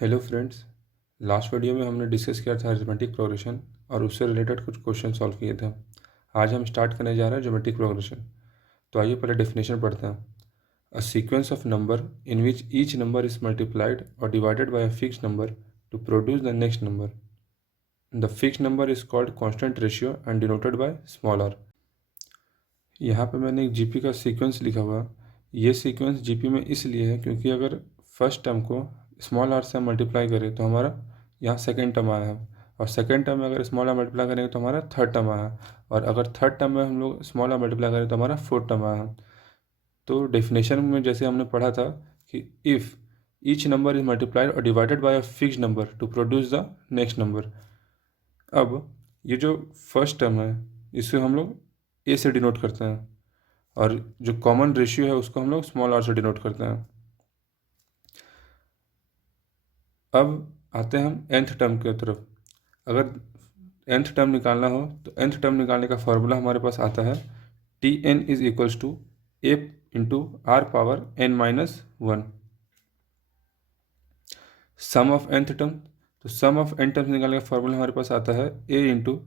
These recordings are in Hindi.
Hello friends. लास्ट वीडियो में हमने डिस्कस किया था अरिथमेटिक प्रोग्रेशन और उससे रिलेटेड कुछ क्वेश्चन सॉल्व किए थे। आज हम स्टार्ट करने जा रहे हैं ज्योमेट्रिक प्रोग्रेशन। तो आइए पहले डेफिनेशन पढ़ते हैं। A sequence of number in which each number is multiplied और divided by a fixed number to produce the next number. The fixed number is called constant ratio and denoted by small r. यहाँ पे मैंने एक जीपी का सीक्वेंस लिखा हुआ। ये सीक्वेंस जीपी में इसलिए है क्योंकि अगर फर्स्ट टर्म को स्मॉल आर से हम मल्टीप्लाई करें तो हमारा यहाँ सेकेंड टर्म आया है, और सेकेंड टर्म में अगर स्मॉल आर मल्टीप्लाई करेंगे तो हमारा थर्ड टर्म आया है, और अगर थर्ड टर्म में हम लोग स्मॉल आर मल्टीप्लाई करें तो हमारा फोर्थ टर्म आया है। तो डेफिनेशन में जैसे हमने पढ़ा था कि if each number is multiplied और divided by a fixed number to produce the next number. अब ये जो फर्स्ट टर्म है इसे हम लोग ए से डिनोट करते हैं, और जो कॉमन रेशियो है उसको हम लोग स्मॉल आर से डिनोट करते हैं। अब आते हैं हम nth टर्म की तरफ। अगर nth टर्म निकालना हो तो nth टर्म निकालने का फॉर्मूला हमारे पास आता है t n is equals to a into r power n minus one. Sum of nth term, तो सम ऑफ n टर्म्स निकालने का फॉर्मूला हमारे पास आता है a into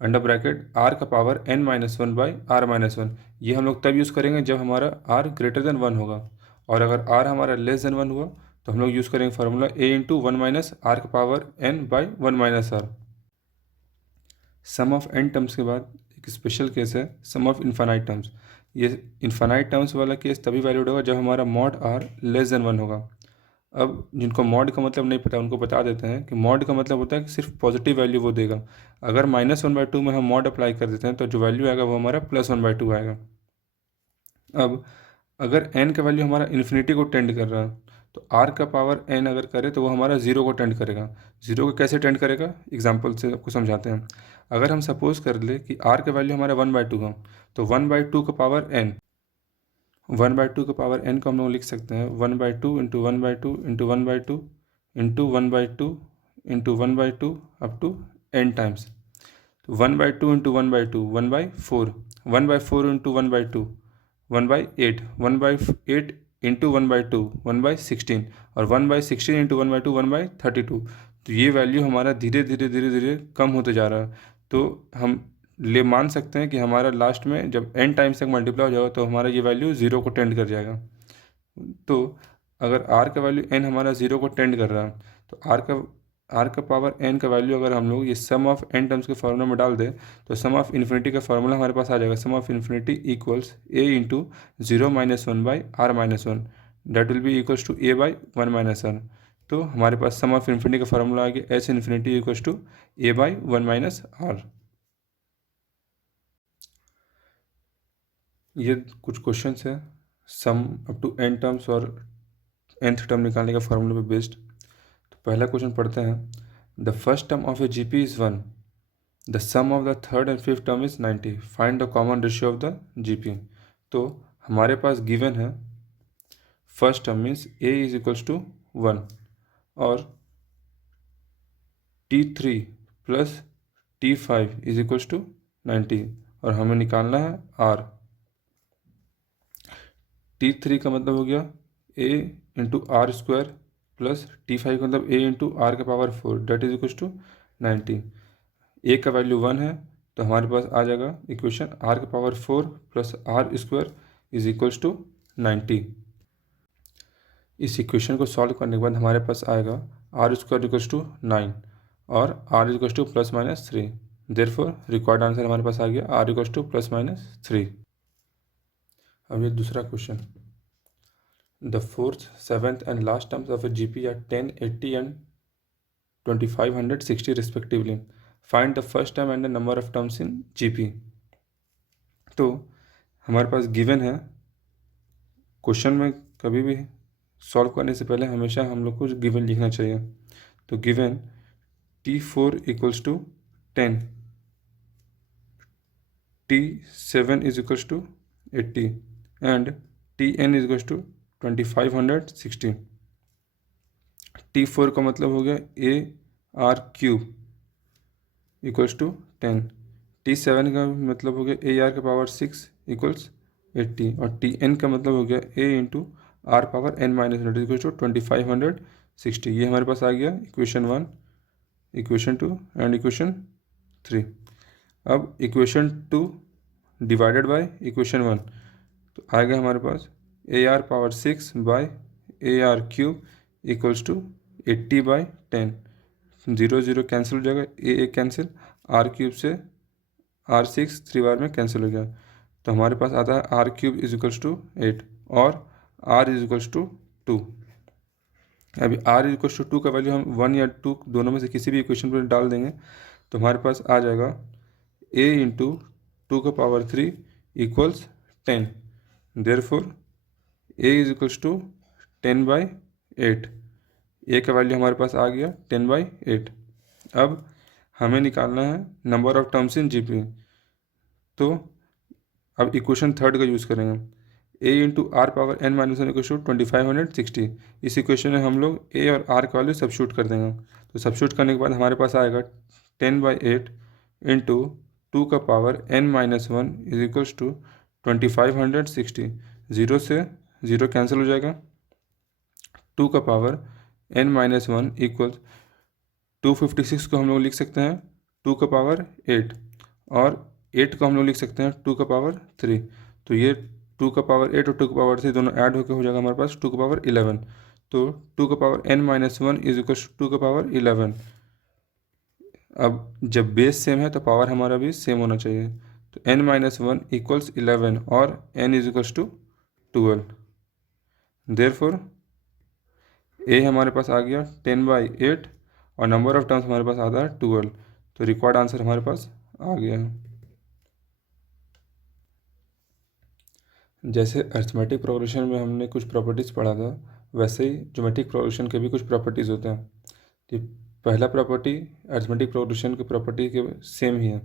under bracket r का power n minus one by r minus one. ये हम लोग तब यूज़ करेंगे जब हमारा r ग्रेटर देन वन होगा, और अगर r हमारा लेस देन वन हुआ तो हम लोग यूज़ करेंगे formula a into one minus r का power n by one minus r. Sum of n terms के बाद एक स्पेशल केस है सम ऑफ इन्फानाइट टर्म्स। ये इन्फानाइट टर्म्स वाला केस तभी वैलिड होगा जब हमारा mod r less than one होगा। अब जिनको मॉड का मतलब नहीं पता उनको बता देते हैं कि मॉड का मतलब होता है कि सिर्फ पॉजिटिव वैल्यू वो देगा। अगर माइनस वन बाई टू में हम मॉड अप्लाई कर देते हैं तो जो वैल्यू आएगा वो हमारा प्लस वन बाई टू आएगा। अब अगर n का वैल्यू हमारा इन्फिनिटी को टेंड कर रहा है तो r का पावर n अगर करे तो वो हमारा ज़ीरो को टेंड करेगा। ज़ीरो को कैसे टेंड करेगा एग्जाम्पल से आपको समझाते हैं। अगर हम सपोज कर ले कि r का वैल्यू हमारा वन बाई टू है, तो वन बाई टू का power n, one by two का पावर n को हम लोग लिख सकते हैं one by two into one by two into one by two into one by two into one by two up to n times. तो one by two into one by two one by four, one by four into one by two one by eight, one by eight into one by two one by sixteen, और one by sixteen into one by two one by thirty two. तो ये वैल्यू हमारा धीरे धीरे धीरे धीरे कम होते जा रहा है। तो हम ले मान सकते हैं कि हमारा लास्ट में जब n टाइम्स तक मल्टीप्लाई हो जाएगा तो हमारा ये वैल्यू ज़ीरो को टेंड कर जाएगा। तो अगर r का वैल्यू n हमारा ज़ीरो को टेंड कर रहा है तो r का पावर n का वैल्यू अगर हम लोग ये सम ऑफ n टर्म्स के फार्मूला में डाल दें तो सम ऑफ इन्फिनिटी का फार्मूला हमारे पास आ जाएगा sum of infinity equals a into zero minus one by r minus one, that will be equals to a by one minus r. तो हमारे पास सम ऑफ इन्फिनिटी का फार्मूला आ गया H infinity equals to a by one minus r. ये कुछ क्वेश्चंस है sum up to n terms और nth टर्म निकालने का फार्मूला पे बेस्ड। तो पहला क्वेश्चन पढ़ते हैं। The first term of a GP is one, the sum of the third and fifth term is 90, find the common ratio of the GP. तो हमारे पास गिवन है first term means a is equals to one, और t3 plus t5 is equals to 90, और हमें निकालना है r। t3 का मतलब हो गया a into r square plus t5 का मतलब a इंटू आर का power four, that is equals to 90। a का वैल्यू वन है तो हमारे पास आ जाएगा इक्वेशन r का power four plus r square is equals to 90। इस इक्वेशन को सॉल्व करने के बाद हमारे पास आएगा r square equals to nine और r equals to plus minus three. Therefore required answer हमारे पास आ गया r equals to plus minus three. अब ये दूसरा question. The fourth, seventh and last terms of a GP are 10, 80 and 2560 respectively. Find the first term and the number of terms in GP. तो हमारे पास गिवन है। क्वेश्चन में कभी भी सॉल्व करने से पहले हमेशा हम लोग को गिवन लिखना चाहिए। तो given T4 equals to 10, T7 is equals to 80 and Tn is equals to 2560। T4 का मतलब हो गया a r cube equals to 10, T7 का मतलब हो गया ए आर का पावर सिक्स इक्वल्स 80, और Tn का मतलब हो गया a into r power n minus one equal to 2560। ये हमारे पास आ गया इक्वेशन 1, इक्वेशन 2 एंड इक्वेशन 3। अब इक्वेशन 2 डिवाइडेड बाय इक्वेशन 1, तो आ गया हमारे पास a r power 6 by a r cube equals to 80/10। 0 0 cancel हो जाएगा, ए कैंसिल, आर क्यूब से R6 3 बार में कैंसिल हो गया, तो हमारे पास आता है r cube is equals to 8 और आर इज इक्वल्स टू 2। अभी आर इज इक्वल्स टू 2 का वैल्यू हम 1 या 2 दोनों में से किसी भी इक्वेशन पर डाल देंगे, तो हमारे पास आ जाएगा a into 2⁻³ equals 10। Therefore a is equals to 10/8। a का वैल्यू हमारे पास आ गया 10/8। अब हमें निकालना है number of terms in GP, तो अब इक्वेशन 3 का यूज़ करेंगे। a into r power n minus one equal to 2560। इस इक्वेशन में हम लोग a और r का वैल्यू सब्स्टिट्यूट कर देंगे, तो सब्स्टिट्यूट करने के बाद हमारे पास आएगा 10/8 into 2⁻n minus one is equals to 2560। 0 से 0 कैंसिल हो जाएगा, 2⁻n माइनस वन इक्वल 256 को हम लोग लिख सकते हैं 2⁸ और 8 को हम लोग लिख सकते हैं 2⁻3। तो ये 2⁸ और 2⁻3 दोनों ऐड होकर हो जाएगा हमारे पास 2⁻11। तो 2⁻n minus one is equal to 2⁻11। अब जब बेस सेम है तो पावर हमारा भी सेम होना चाहिए, तो n माइनस वन इक्वल्स 11 और n is equals to 12। Therefore a हमारे पास आ गया 10/8 और नंबर ऑफ टर्म्स हमारे पास आता है 12। तो रिक्वायर्ड आंसर हमारे पास आ गया है। जैसे अरिथमेटिक प्रोग्रेशन में हमने कुछ प्रॉपर्टीज़ पढ़ा था, वैसे ही ज्योमेट्रिक प्रोग्रेशन के भी कुछ प्रॉपर्टीज़ होते हैं। तो पहला प्रॉपर्टी अरिथमेटिक प्रोग्रेशन की प्रॉपर्टी के सेम ही है।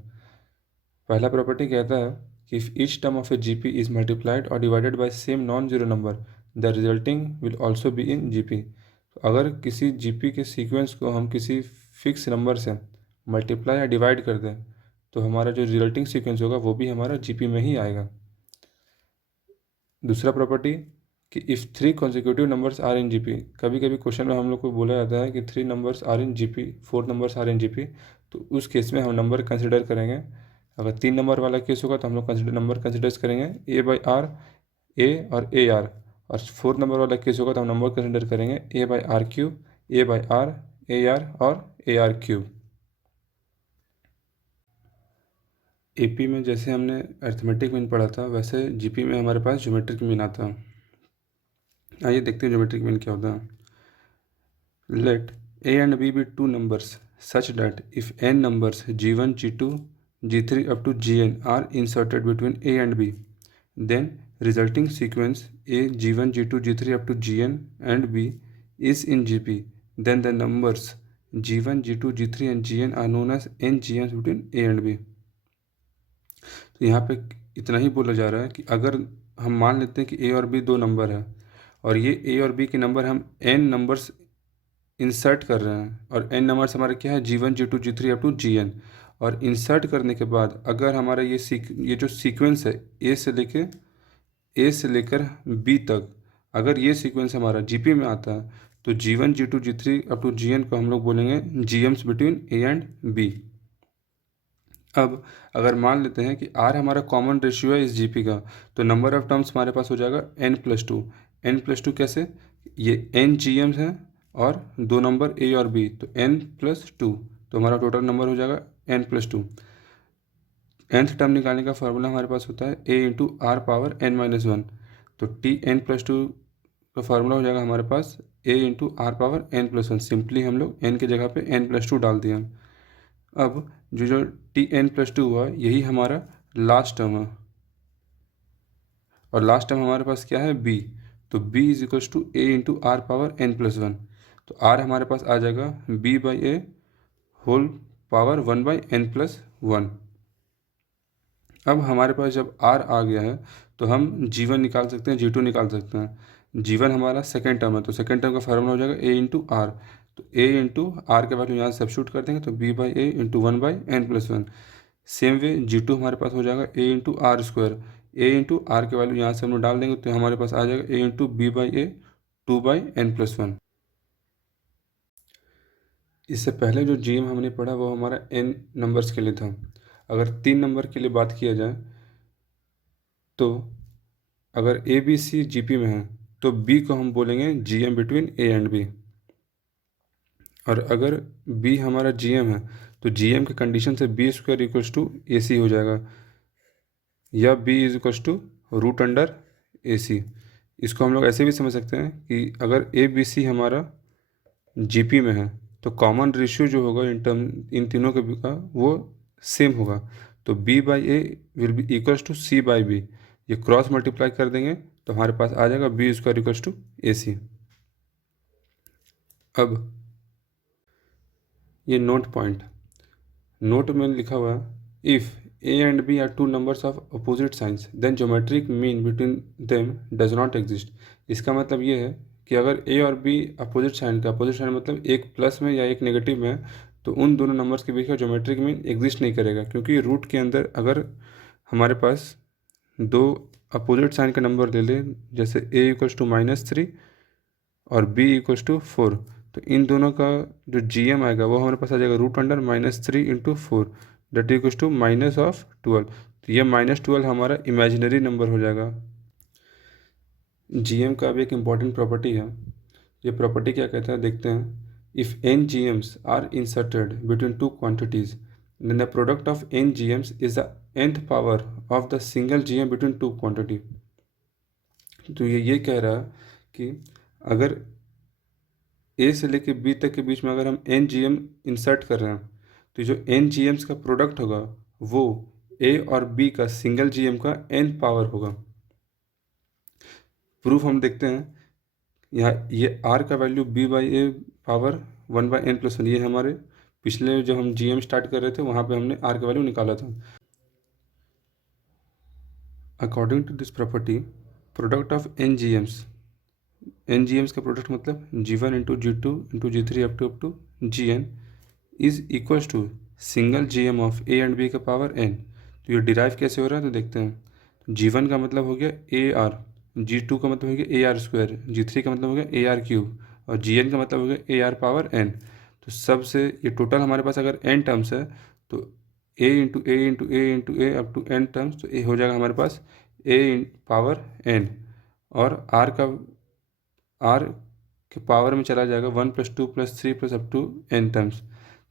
पहला प्रॉपर्टी कहता है कि if each term of a GP is multiplied और divided by same non zero number the resulting will also be in GP. तो अगर किसी जीपी के सीक्वेंस को हम किसी फिक्स नंबर से मल्टीप्लाई या डिवाइड कर दें तो हमारा जो रिजल्टिंग सीक्वेंस होगा वो भी हमारा जीपी में ही आएगा। दूसरा प्रॉपर्टी कि if 3 consecutive numbers are in GP, कभी कभी क्वेश्चन में हम लोग को बोला जाता है कि 3 numbers are in GP, 4 numbers are in GP, तो उस केस में हम नंबर कंसिडर करेंगे। अगर 3 नंबर वाला केस होगा तो हम लोग नंबर कंसिडर करेंगे a/r, a और ar, और 4 नंबर वाला केस होगा तो हम नंबर कंसिडर करेंगे a/r³, a/r, ar और ar³। एपी में जैसे हमने अरिथमेटिक मीन पढ़ा था, वैसे जीपी में हमारे पास ज्योमेट्रिक मीन आता है। आइए देखते हैं ज्योमेट्रिक मीन क्या होता है। Let a and b be two numbers such that if n numbers g1, g2, g3 up to gn are inserted between a and b, then resulting sequence a, g1, g2, g3 up to gn and b is in gp, then the numbers g1, g2, g3 and gn are known as n gns between a and b। तो यहाँ पे इतना ही बोला जा रहा है कि अगर हम मान लेते हैं कि ए और बी दो नंबर है और ये ए और बी के नंबर हम एन नंबर्स इंसर्ट कर रहे हैं, और एन नंबर्स हमारा क्या है g1, g2, g3 up to gn, और इंसर्ट करने के बाद अगर हमारा ये जो सीक्वेंस है ए से लेकर बी तक, अगर ये सीक्वेंस हमारा जीपी में आता है तो g1, g2, g3 up to gn को हम लोग बोलेंगे gms between a and b. अब अगर मान लेते हैं कि r हमारा कॉमन रेशियो है इस जीपी का, तो नंबर ऑफ टर्म्स हमारे पास हो जाएगा n+2। n+2 कैसे, ये n gms हैं और दो नंबर a और b, तो n+2, तो हमारा टोटल नंबर हो जाएगा n+2। nth टर्म निकालने का फार्मूला हमारे पास होता है a into r power n-1, तो tn+2 का फार्मूला हो जाएगा हमारे पास a into r power n+1। Simply हम लोग n की जगह पे n+2 डाल दिया। अब जो tn+2 हुआ यही हमारा लास्ट टर्म है, और लास्ट टर्म हमारे पास क्या है b, तो b is equals to a into r power n+1, तो r हमारे पास आ जाएगा b/a होल पावर 1/n+1। अब हमारे पास जब r आ गया है तो हम g1 निकाल सकते हैं, g2 निकाल सकते हैं। g1 हमारा सेकेंड टर्म है, तो सेकेंड टर्म का फार्मूला हो जाएगा a इंटू आर, तो a इंटू आर के वैल्यू यहाँ से सब्स्टिट्यूट कर देंगे तो b/a into 1/n+1। Same way g2 हमारे पास हो जाएगा a into r square, a into r के वैल्यू यहाँ से हम लोग डाल देंगे तो हमारे पास आ जाएगा a into b by a 2/n+1। इससे पहले जो जीएम हमने पढ़ा वो हमारा n नंबर्स के लिए था। अगर 3 नंबर के लिए बात किया जाए तो अगर ए बी सी जीपी में है तो बी को हम बोलेंगे GM between a and b, और अगर बी हमारा जीएम है तो जीएम के कंडीशन से b square equals to a c हो जाएगा, या b is equals to root under a c. इसको हम लोग ऐसे भी समझ सकते हैं कि अगर ए बी सी हमारा जीपी में है तो कॉमन रेशियो जो होगा इन तीनों के का वो सेम होगा, तो b by a will be equals to c by b. ये क्रॉस मल्टीप्लाई कर देंगे तो हमारे पास आ जाएगा b square equals to a c. अब ये नोट पॉइंट, नोट में लिखा हुआ है if a and b are two numbers of opposite signs then geometric mean between them does not exist. इसका मतलब ये है कि अगर ए और बी अपोजिट साइन का, अपोजिट साइन मतलब एक प्लस में या एक नेगेटिव में है, तो उन दोनों नंबर्स के बीच का ज्योमेट्रिक मीन एग्जिस्ट नहीं करेगा, क्योंकि रूट के अंदर अगर हमारे पास दो अपोजिट साइन का नंबर ले लें, जैसे ए इक्वल्स टू -3 और बी इक्वल्स टू 4, तो इन दोनों का जो जीएम आएगा वो हमारे पास आ जाएगा root under -3 into 4 that equals to -12। तो ये -12 हमारा इमेजिनरी नंबर हो जाएगा। जीएम का अब एक इम्पॉर्टेंट प्रॉपर्टी है, ये प्रॉपर्टी क्या कहता है देखते हैं। If n GMs are inserted between two quantities then the product of n GMs is the nth power of the single GM between two quantity. तो ये कह रहा है कि अगर ए से लेके बी तक के बीच में अगर हम n GM इंसर्ट कर रहे हैं तो जो n GMs का प्रोडक्ट होगा वो ए और बी का सिंगल GM का n पावर होगा। प्रूफ हम देखते हैं, यहाँ ये r का value b by A power 1/n+1, ये हमारे पिछले जो हम GM स्टार्ट कर रहे थे वहाँ पे हमने r का वैल्यू निकाला था। According to this property product of n GMs का प्रोडक्ट मतलब G1 into G2 into G3 up to Gn is equals to single GM of a and b का पावर n। तो ये डिराइव कैसे हो रहा है तो देखते हैं। G1 का मतलब हो गया AR, G2 का मतलब हो गया AR², G3 का मतलब हो गया AR³ और Gn का मतलब हो गया AR पावर n। तो सबसे ये टोटल हमारे पास अगर n टर्म्स है तो a into a into a into a up to n terms, तो ये हो जाएगा हमारे पास a पावर n, और r के पावर में चला जाएगा 1 + 2 + 3 + अप टू n टर्म्स।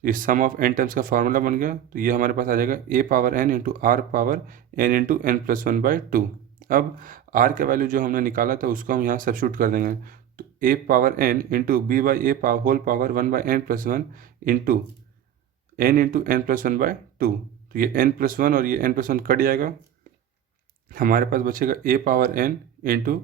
ये सम ऑफ n टर्म्स का फार्मूला बन गया, तो ये हमारे पास आ जाएगा a power n into r power n into n+1/2। अब r का वैल्यू जो हमने निकाला था उसको हम यहाँ सब्स्टिट्यूट कर देंगे, तो a power n into b by a whole power 1/n+1 into n into n+1/2। तो ये n+1 और ये n+1 कट जाएगा, हमारे पास बचेगा a power n into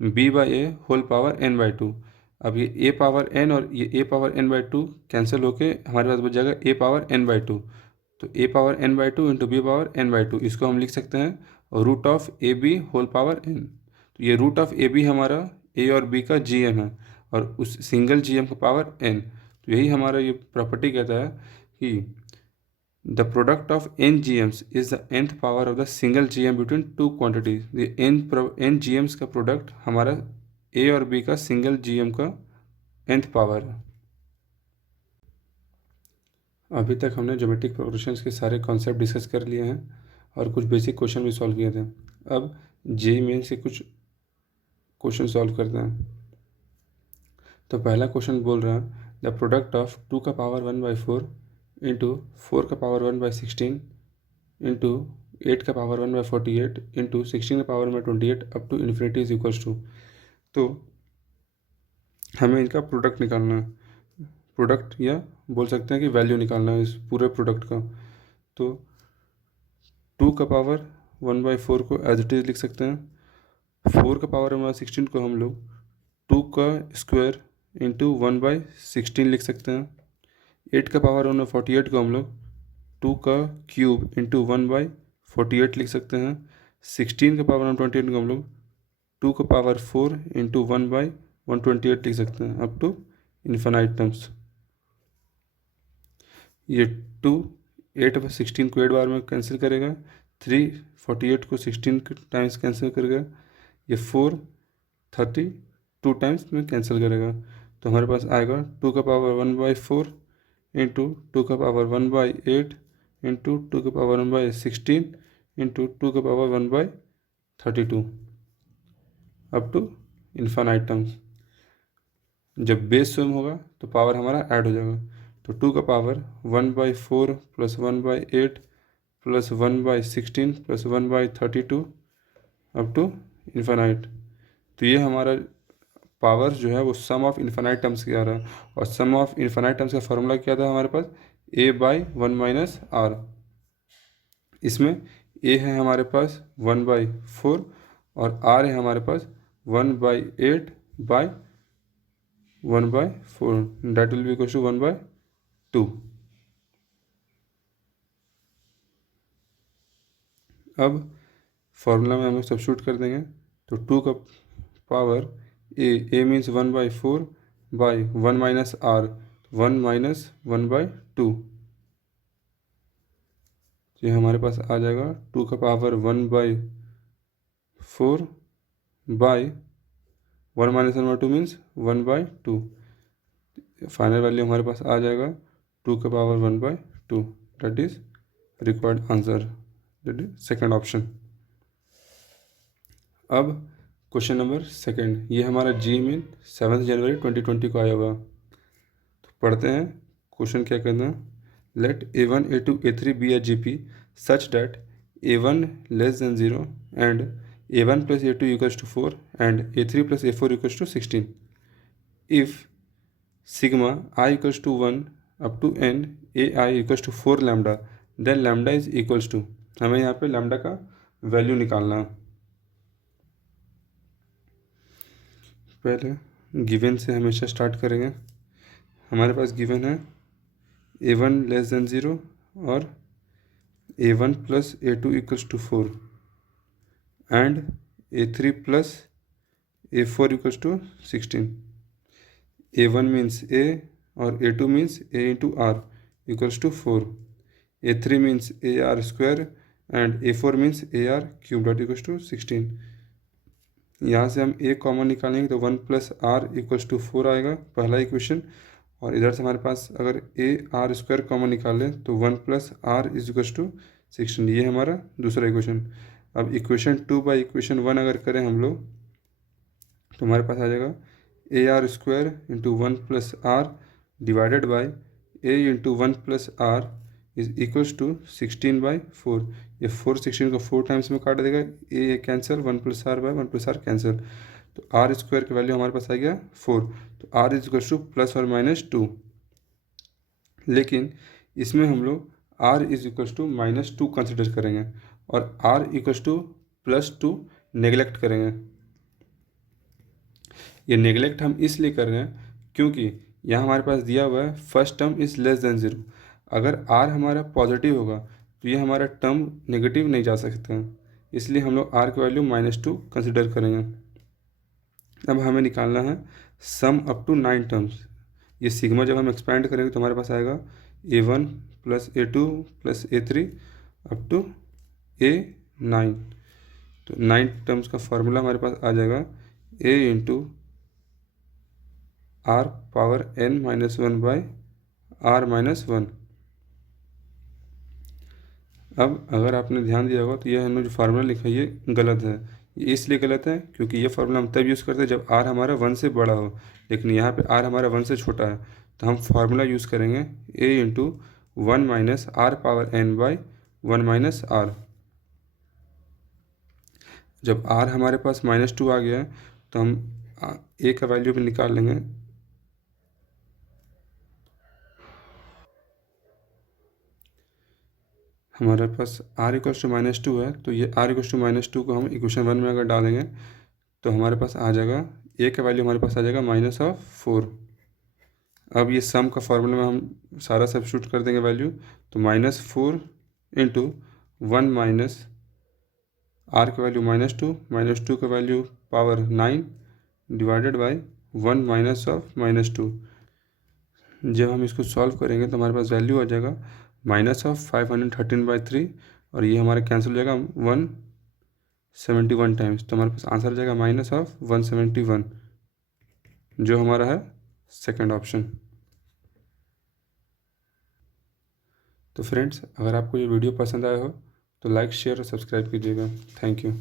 b by a whole power n/2। अब ये a पावर n और ये a पावर n/2 कैंसिल होके हमारे पास बच जाएगा a पावर n/2। तो a power n/2 into b power n/2, इसको हम लिख सकते हैं root of a b whole power n। तो ये रूट ऑफ ए बी हमारा a और b का GM है और उस सिंगल GM का पावर n। तो यही हमारा ये प्रॉपर्टी कहता है कि the product of n GMs is the nth power of the single GM between two quantities. ये n GMs का प्रोडक्ट हमारा a और b का सिंगल GM का nth पावर है। अभी तक हमने ज्योमेट्रिक प्रोग्रेशंस के सारे कॉन्सेप्ट डिस्कस कर लिए हैं और कुछ बेसिक क्वेश्चन भी सॉल्व किए थे। अब जेईई मेंस के कुछ क्वेश्चन सॉल्व करते हैं। तो पहला क्वेश्चन बोल रहा है द प्रोडक्ट ऑफ 2 का पावर 1/4 इंटू 4 का पावर 1/16 इंटू 8 का पावर 1/48 इंटू 16 का power 1/28 up to infinity is equals to. तो हमें इनका प्रोडक्ट निकालना है, प्रोडक्ट या बोल सकते हैं कि वैल्यू निकालना है इस पूरे प्रोडक्ट का। तो 2 का पावर 1/4 को एज इट इज़ लिख सकते हैं, 4 का पावर 1/16 को हम लोग 2 का स्क्वायर इंटू 1/16 लिख सकते हैं, 8 का पावर 1/48 को हम लोग 2 का क्यूब इंटू 1/48 लिख सकते हैं, 16 का पावर 128 को हम लोग 2 का पावर 4 इंटू 1/128 लिख सकते हैं अप टू इन्फिनाइट टर्म्स। ये 2 8/16 को 8 बार में कैंसिल करेगा, 348 को 16 टाइम्स कैंसिल करेगा, ये 432 टाइम्स में कैंसिल करेगा। तो हमारे पास आएगा 2^1/4 into 2^1/8 into 2^1/16 into 2^1/32 up to infinite terms. जब बेस सम होगा तो पावर हमारा ऐड हो जाएगा। तो 2^1/4 plus 1/8 plus 1/16 plus 1/32 up to infinite. तो ये हमारा पावर जो है वो सम ऑफ इन्फानाइट टर्म्स की आ रहा है, और सम ऑफ इन्फानाइट टर्म्स का फॉर्मूला क्या था हमारे पास, a/1 - r। इसमें a है हमारे पास 1/4 और r है हमारे पास 1/8/1/4, that will be equal to 1/2। अब फॉर्मूला में हम लोग सब्स्टिट्यूट कर देंगे। तो 2 का पावर a मीन्स 1/4/1 - r, 1 - 1/2। ये हमारे पास आ जाएगा 2 का पावर 1/4/1 - 1/2 मीन्स 1/2। फाइनल वैल्यू हमारे पास आ जाएगा 2 का power 1/2। That is required answer, that is second option. अब क्वेश्चन नंबर सेकेंड, ये हमारा जी मीन 7 जनवरी 2020 को आया हुआ। तो पढ़ते हैं क्वेश्चन क्या कहना है। Let a1 a2 a3 be a GP such that a1 less than 0 and a1 plus a2 equals to 4 and a3 plus a4 equals to 16 if sigma i equals to 1 up to n ai equals to 4 lambda then lambda is equals to. हमें यहाँ पे लैम्डा का वैल्यू निकालना है। पहले गिवन से हमेशा स्टार्ट करेंगे। हमारे पास गिवन है a1 लेस देन 0 और a1 plus a2 equals to 4 and a3 plus a4 equals to 16। a1 means a और a2 means a into r equals to 4, a3 means ar square and a4 means ar cube dot equals to 16। यहाँ से हम a कॉमन निकालेंगे तो 1 प्लस r इक्वल्स टू 4 आएगा, पहला इक्वेशन। और इधर से हमारे पास अगर a r स्क्वायर कॉमन निकाल लें तो 1 plus r is equals to 16, ये हमारा दूसरा इक्वेशन। अब इक्वेशन 2 बाई इक्वेशन 1 अगर करें हम लोग तो हमारे पास आ जाएगा ar square into 1 plus r divided by a into 1 plus r is equals to 16/4। ये 4 16 को 4 टाइम्स में काट देगा, a cancel, 1 plus r by 1 plus r cancel. तो r स्क्वायर की वैल्यू हमारे पास आ गया 4। तो r is equals to plus और माइनस 2, लेकिन इसमें हम लोग r is equals to -2 consider करेंगे और r इक्वल्स टू +2 नेगलेक्ट करेंगे। ये नेगलेक्ट हम इसलिए कर रहे हैं क्योंकि यहाँ हमारे पास दिया हुआ है first term is less than 0। अगर r हमारा पॉजिटिव होगा तो ये हमारा टर्म नेगेटिव नहीं जा सकता है, इसलिए हम लोग r की वैल्यू -2 कंसिडर करेंगे। अब हमें निकालना है सम अप टू 9 टर्म्स। ये सिग्मा जब हम एक्सपेंड करेंगे तो हमारे पास आएगा a1 plus a2 plus a3 up to a9। तो 9 टर्म्स का फॉर्मूला हमारे पास आ जाएगा a into r power n-1 by r-1। अब अगर आपने ध्यान दिया होगा तो ये हमने जो फार्मूला लिखा है ये गलत है। ये इसलिए गलत है क्योंकि ये फार्मूला हम तब यूज़ करते हैं जब r हमारा 1 से बड़ा हो, लेकिन यहाँ पे r हमारा 1 से छोटा है। तो हम फार्मूला यूज़ करेंगे a into 1 minus r power n by 1 minus r। जब r हमारे पास -2 आ गया है तो हम a का वैल्यू भी निकाल लेंगे। हमारे पास r इक्वल्स टू -2 है, तो ये r इक्वल्स टू -2 को हम इक्वेशन 1 में अगर डालेंगे तो हमारे पास आ जाएगा a का वैल्यू हमारे पास आ जाएगा -4। अब ये सम का फार्मूला में हम सारा सब्स्टिट्यूट कर देंगे वैल्यू, तो -4 इंटू 1 माइनस r का वैल्यू -2 का value power 9 divided by 1 minus of -2। जब हम इसको सॉल्व करेंगे तो हमारे पास वैल्यू आ जाएगा -513/3 और ये हमारा कैंसिल हो जाएगा 171 टाइम्स, तो हमारे पास आंसर हो जाएगा -171, जो हमारा है सेकंड ऑप्शन। तो फ्रेंड्स, अगर आपको ये वीडियो पसंद आया हो तो लाइक शेयर और सब्सक्राइब कीजिएगा। Thank you.